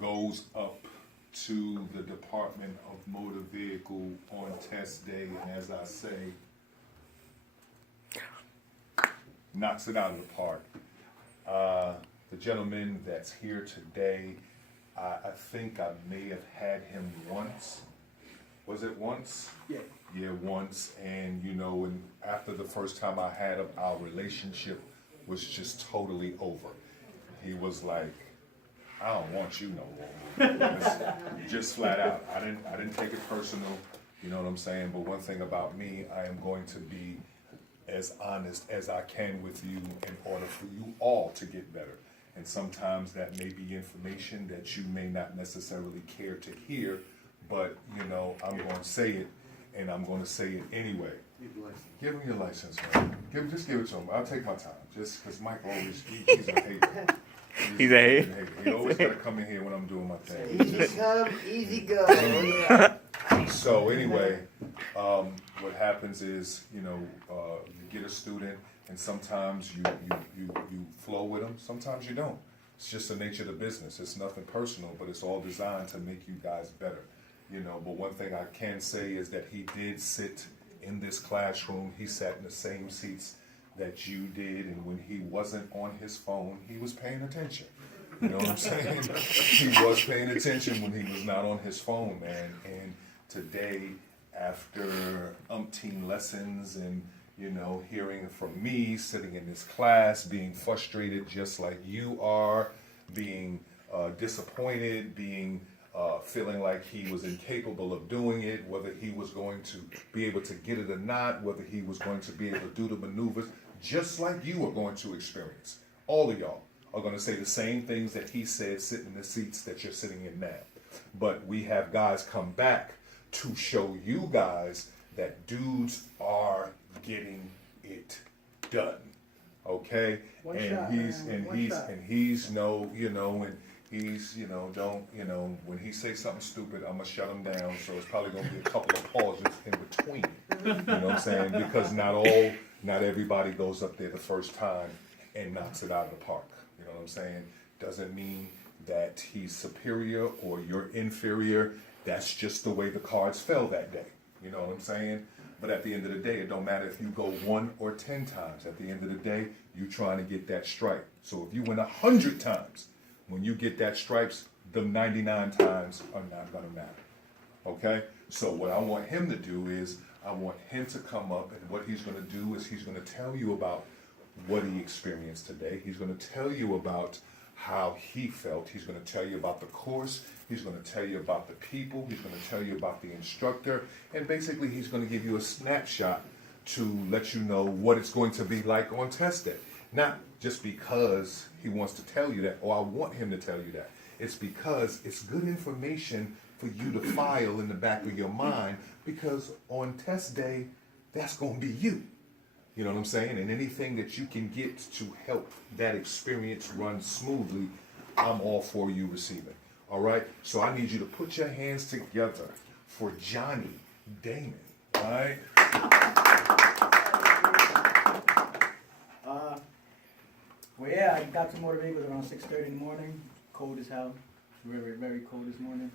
goes up to the Department of Motor Vehicle on test day, and as I say, knocks it out of the park. The gentleman that's here today, I think I may have had him once. Was it once? Yeah. Yeah, once. And you know, and after the first time I had him, our relationship was just totally over. He was like, I don't want you no more. Just flat out. I didn't take it personal, you know what I'm saying? But one thing about me, I am going to be as honest as I can with you in order for you all to get better. And sometimes that may be information that you may not necessarily care to hear, but you know, I'm going to say it, and I'm going to say it anyway. Give him your license, man. Just give it to him. I'll take my time. Just because Mike always, he's a hater. He's a hater. He always got to come in here when I'm doing my thing. Easy come, easy go. Yeah. So anyway, what happens is, you know, you get a student, and sometimes you flow with them, sometimes you don't. It's just the nature of the business. It's nothing personal, but it's all designed to make you guys better. You know, but one thing I can say is that he did sit in this classroom. He sat in the same seats that you did, and when he wasn't on his phone, he was paying attention. You know what I'm saying? He was paying attention when he was not on his phone, man. And today, after umpteen lessons and, you know, hearing from me, sitting in this class, being frustrated just like you are, being disappointed, being feeling like he was incapable of doing it, whether he was going to be able to get it or not, whether he was going to be able to do the maneuvers, just like you are going to experience. All of y'all are going to say the same things that he said sitting in the seats that you're sitting in now. But we have guys come back to show you guys that dudes are getting it done. Okay? He's no, you know, and he's, you know, don't, you know, when he says something stupid, I'm going to shut him down. So it's probably going to be a couple of pauses in between. You know what I'm saying? Because not everybody goes up there the first time and knocks it out of the park. You know what I'm saying? Doesn't mean that he's superior or you're inferior. That's just the way the cards fell that day. You know what I'm saying? But at the end of the day, it don't matter if you go 1 or 10 times. At the end of the day, you're trying to get that stripe. So if you win 100 times, when you get that stripes, the 99 times are not going to matter. Okay? So what I want him to do is, I want him to come up, and what he's going to do is he's going to tell you about what he experienced today. He's going to tell you about how he felt. He's going to tell you about the course. He's going to tell you about the people. He's going to tell you about the instructor. And basically, he's going to give you a snapshot to let you know what it's going to be like on test day. Not just because he wants to tell you that, or I want him to tell you that. It's because it's good information for you to file in the back of your mind, because on test day, that's going to be you. You know what I'm saying? And anything that you can get to help that experience run smoothly, I'm all for you receiving. All right? So I need you to put your hands together for Johnny Damon. All right? Well, yeah, I got to motor vehicles around 6:30 in the morning. Cold as hell. Very, very cold this morning.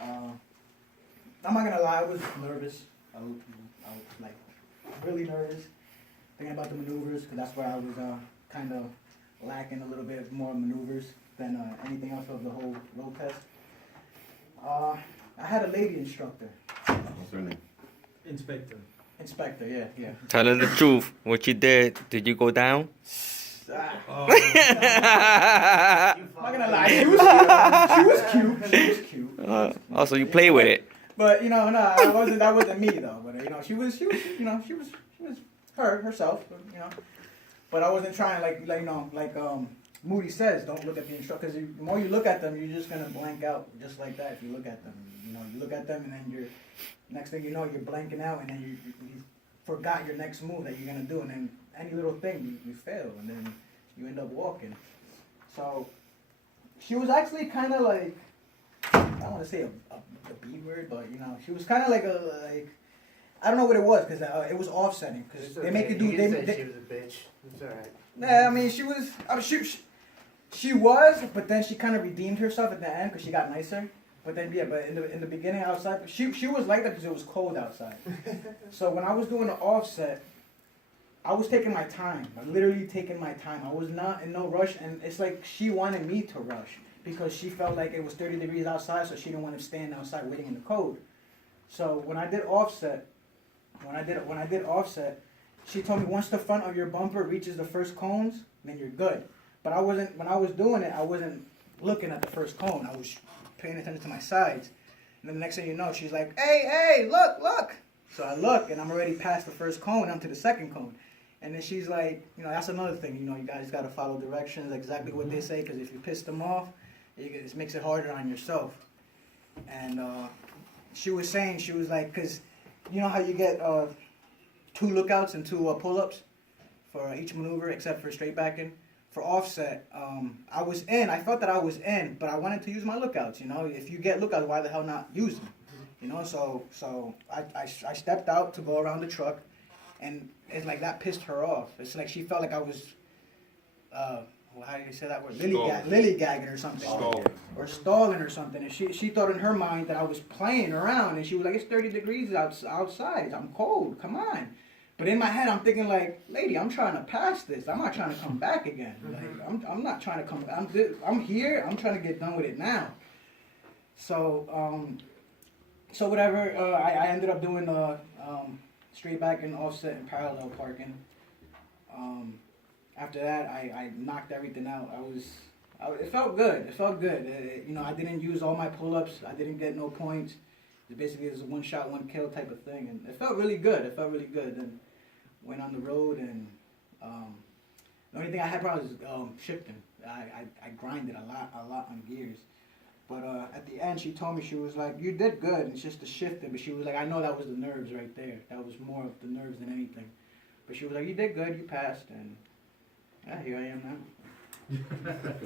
I'm not gonna lie, I was nervous. I was like really nervous, thinking about the maneuvers, because that's where I was kind of lacking a little bit more maneuvers than anything else of the whole road test. I had a lady instructor. What's her name? Inspector, yeah. Tell her the truth. What you did you go down? I'm not gonna lie, she was cute. Also, you play with it. But you know, no, that wasn't me though. But you know, she was herself. You know, but I wasn't trying like Moody says, don't look at the instructor, because the more you look at them, you're just gonna blank out just like that. If you look at them, you know, you look at them, and then you're next thing you know, you're blanking out, and then you forgot your next move that you're gonna do, and then any little thing you fail, and then you end up walking. So she was actually kind of like, I don't want to say a B word, but you know, she was kind of like I don't know what it was, because it was offsetting, because they make you do. She was a bitch. It's alright. Nah, I mean, She was, but then she kind of redeemed herself at the end because she got nicer. But then, yeah, but in the beginning outside, she was like that because it was cold outside. So when I was doing the offset, I was taking my time. Literally taking my time. I was not in no rush, and it's like she wanted me to rush because she felt like it was 30 degrees outside, so she didn't want to stand outside waiting in the cold. So when I did offset, she told me once the front of your bumper reaches the first cones, then you're good. But I wasn't, when I was doing it, I wasn't looking at the first cone. I was paying attention to my sides. And then the next thing you know, she's like, hey, look. So I look, and I'm already past the first cone onto the second cone. And then she's like, that's another thing, you guys got to follow directions, exactly what they say, because if you piss them off, it makes it harder on yourself. And she was saying, she was like, because you know how you get 2 lookouts and 2 pull-ups for each maneuver except for straight backing? For offset, I was in. I felt that I was in, but I wanted to use my lookouts. If you get lookouts, why the hell not use them? So I stepped out to go around the truck, and it's like that pissed her off. It's like she felt like I was, how do you say that word? Lillygagging or something, or stalling or something. And she thought in her mind that I was playing around, and she was like, "It's 30 degrees outside. I'm cold. Come on." But in my head, I'm thinking like, lady, I'm trying to pass this. I'm not trying to come back again. Like, I'm not trying to come. I'm here. I'm trying to get done with it now. So, whatever. I ended up doing straight back and offset and parallel parking. After that, I knocked everything out. It felt good. It felt good. I didn't use all my pull-ups. I didn't get no points. Basically, it was a one shot, one kill type of thing, and it felt really good. And went on the road, and the only thing I had problems was shifting. I grinded a lot on gears. But at the end, she told me, she was like, "You did good. It's just the shifting." But she was like, "I know that was the nerves right there. That was more of the nerves than anything." But she was like, "You did good. You passed." And yeah, here I am now.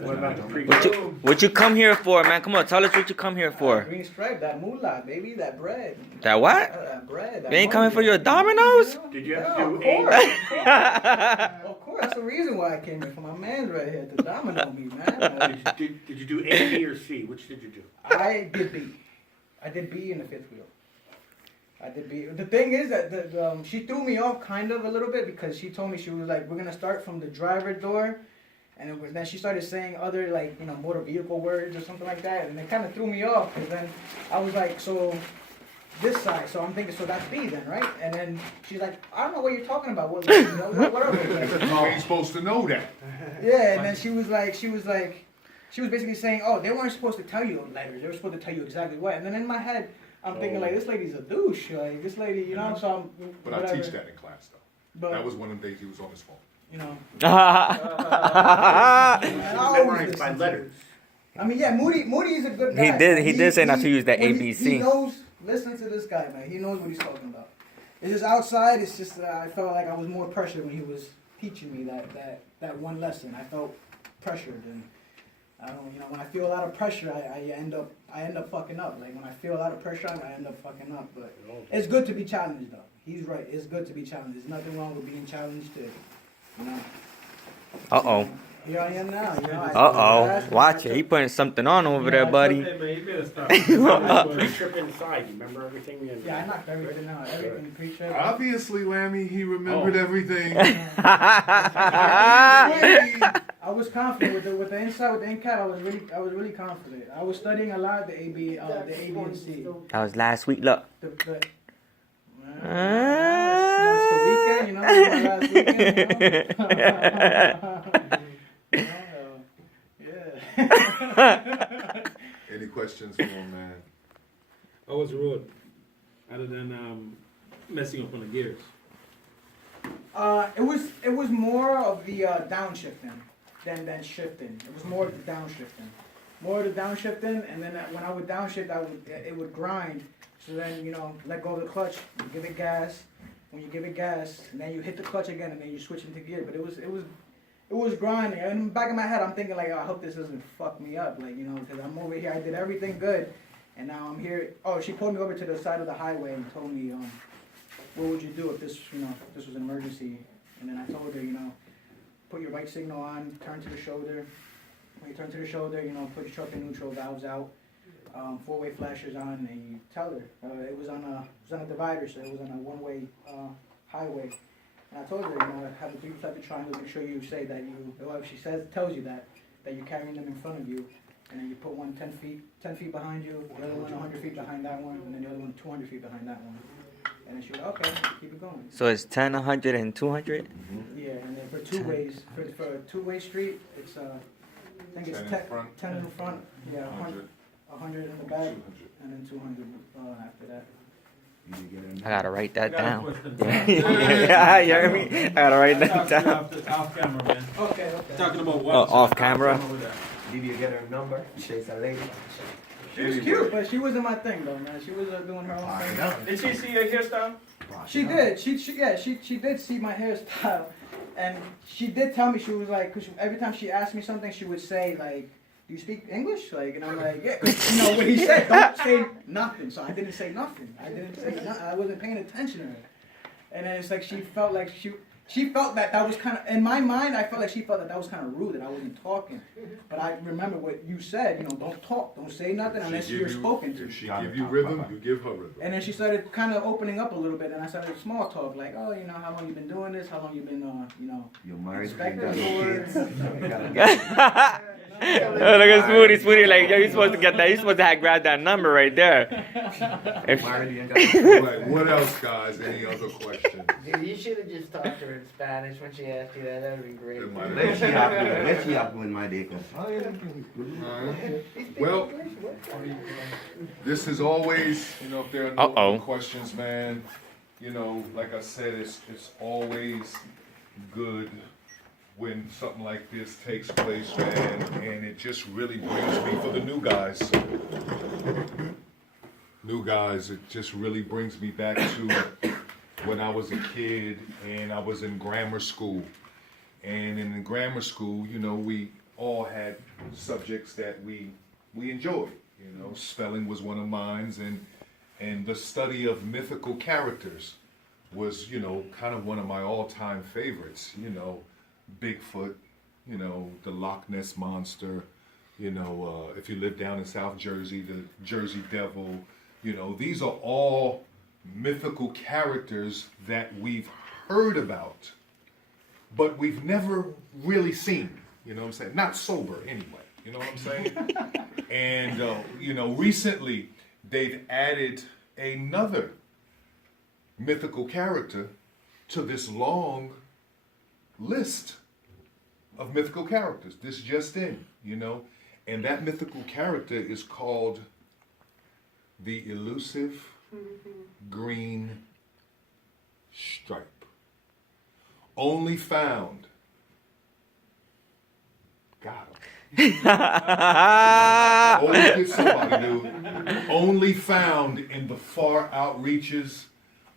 What about the pre? What you come here for, man? Come on, tell us what you come here for. Green stripe, that moolah, baby, that bread. That what? That bread. That You ain't money. coming for your Dominoes? Did you have Yeah, to of do course. A? Of course, that's the reason why I came here, for my man's right here to domino me, man. Did you do A, B, or C? Which did you do? I did B. I did B in the 5th wheel. I did B. The thing is that she threw me off kind of a little bit because she told me, she was like, "We're gonna start from the driver door," and then she started saying other motor vehicle words or something like that, and it kind of threw me off because then I was like, so this side, so I'm thinking, so that's B then, right? And then she's like, "I don't know what you're talking about. What are those?" You ain't supposed to know that. Yeah, and then she was basically saying, "Oh, they weren't supposed to tell you letters. They were supposed to tell you exactly what." And then in my head, I'm thinking like, this lady's a douche. Like this lady, so I'm. But whatever. I teach that in class though. But, That was one of the days he was on his phone. And I always Memorized listen by to letters. it. I mean, yeah, Moody is a good guy. He did say not to use that ABC. He knows. Listen to this guy, man. He knows what he's talking about. It's just outside. It's just I felt like I was more pressured when he was teaching me that one lesson. I felt pressured, and I don't. When I feel a lot of pressure, I end up fucking up. Like when I feel a lot of pressure, I end up fucking up. But it's good to be challenged, though. He's right. It's good to be challenged. There's nothing wrong with being challenged, too. Uh-oh. Here I am now. Uh-oh. Watch it. He putting something on over there, buddy. Pre-trip inside. You remember everything? Yeah, I knocked everything out. Everything pre-trip. Obviously, Lammy, he remembered everything. I was confident with the inside, with the end cap. I was really confident. I was studying a lot the A, B, and C. That was last week. Look. It's the weekend, it's my last weekend. Yeah. Any questions for him, man? How was the road? Other than messing up on the gears. It was more of the downshifting than shifting. It was more of the downshifting. More of the downshifting, and then when I would downshift, it would grind. So then, let go of the clutch, you give it gas. When you give it gas, and then you hit the clutch again, and then you switch into gear. But it was grinding. And in the back of my head, I'm thinking like, oh, I hope this doesn't fuck me up, because I'm over here. I did everything good, and now I'm here. Oh, she pulled me over to the side of the highway and told me, what would you do if this, if this was an emergency? And then I told her, put your right signal on, turn to the shoulder, when you turn to the shoulder, you know, put your truck in neutral, valves out, four-way flashers on, and you tell her. It was on a divider, so it was on a one-way highway. And I told her, you know, have the three type of triangles. Make sure you say that well, if she tells you that you're carrying them in front of you, and then you put one 10 feet behind you, the other one 100 feet behind that one, and then the other one 200 feet behind that one. And then she was like, okay, keep it going. So it's 10, 100, and 200? Yeah, and then for two ways, for a two-way street, it's I think it's 10 in front. 10 in the front, yeah, 100, 100 in the back, 200. and then 200 after that. I gotta write that I got a down. question. Yeah, you hear me? I gotta write that Talk to you down. off camera, man. Okay. Talking about what? Off camera? Did you get her number? She's a lady. She was cute, but she wasn't my thing though, man. She was doing her own I thing. know. Did she see your hairstyle? She did. She did see my hairstyle, and she did tell me, she was like, cause every time she asked me something, she would say like, "Do you speak English?" Like, and I'm like, "Yeah." 'Cause, you know what he said, don't say nothing. So I didn't say nothing. I wasn't paying attention to her. And then it's like she felt like she felt that was kind of, in my mind, I felt like she felt that was kind of rude, that I wasn't talking. But I remember what you said, you know, don't talk, don't say nothing unless you're spoken to. If she give you rhythm, you give her rhythm. And then she started kind of opening up a little bit, and I started small talk, like, oh, you know, how long you been doing this? How long you been, you know, You're married, you expecting got for? kids. You got Oh, look at Smoothie, like, yo, you're supposed to get that. You're supposed to have grabbed that number right there. If, married, you got kids. Right, what else, guys? Any other questions? Dude, you should have just talked to her in Spanish when she asked you that. That would be great. It might have Let's see happen. Let's see happen with my dick. Well, this is always, you know, if there are no Uh-oh. other questions, man, you know, like I said, it's always good when something like this takes place, man, and it just really brings me, for the new guys, it just really brings me back to when I was a kid and I was in grammar school. And in grammar school, you know, we all had subjects that we enjoyed. You know, spelling was one of mine, and the study of mythical characters was, you know, kind of one of my all-time favorites. You know, Bigfoot, you know, the Loch Ness Monster, you know, if you live down in South Jersey, the Jersey Devil, you know, these are all mythical characters that we've heard about, but we've never really seen, you know what I'm saying? Not sober anyway, you know what I'm saying? And, you know, recently they've added another mythical character to this long list of mythical characters. This just in, you know, and that mythical character is called the elusive green stripe. Only found. Got him. Always get somebody, dude. Only found in the far outreaches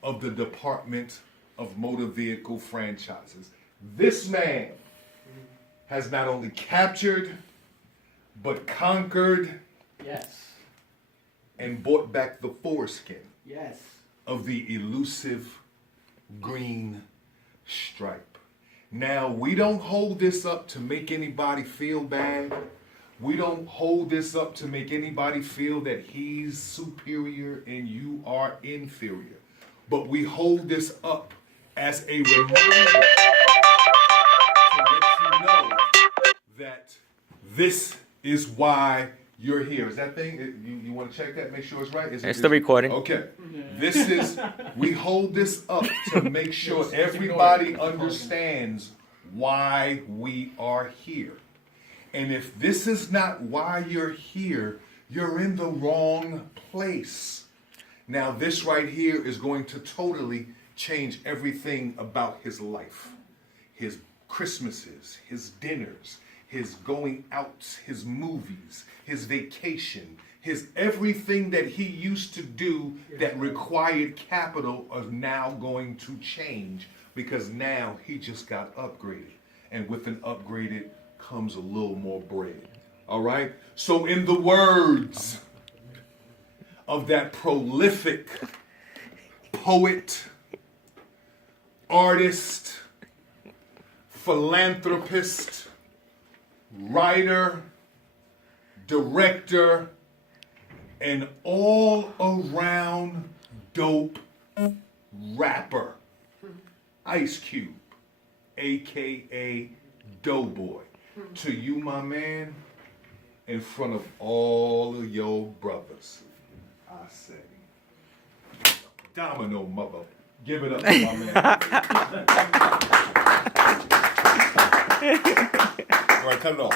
of the Department of Motor Vehicle Franchises. This man has not only captured, but conquered Yes. and brought back the foreskin Yes. of the elusive green stripe. Now, we don't hold this up to make anybody feel bad. We don't hold this up to make anybody feel that he's superior and you are inferior. But we hold this up as a reminder to let you know that this is why you're here. Is that thing? You want to check that? Make sure it's right? It's still recording. Okay. This is, we hold this up to make sure everybody understands why we are here. And if this is not why you're here, you're in the wrong place. Now, this right here is going to totally change everything about his life. His Christmases, his dinners, his going out, his movies, his vacation, his everything that he used to do that required capital is now going to change because now he just got upgraded. And with an upgraded comes a little more bread. All right? So in the words of that prolific poet, artist, philanthropist, writer, director, and all around dope rapper, Ice Cube, aka Doughboy. To you, my man, in front of all of your brothers, I say, Domino mother, give it up to my man. All right, cut it off.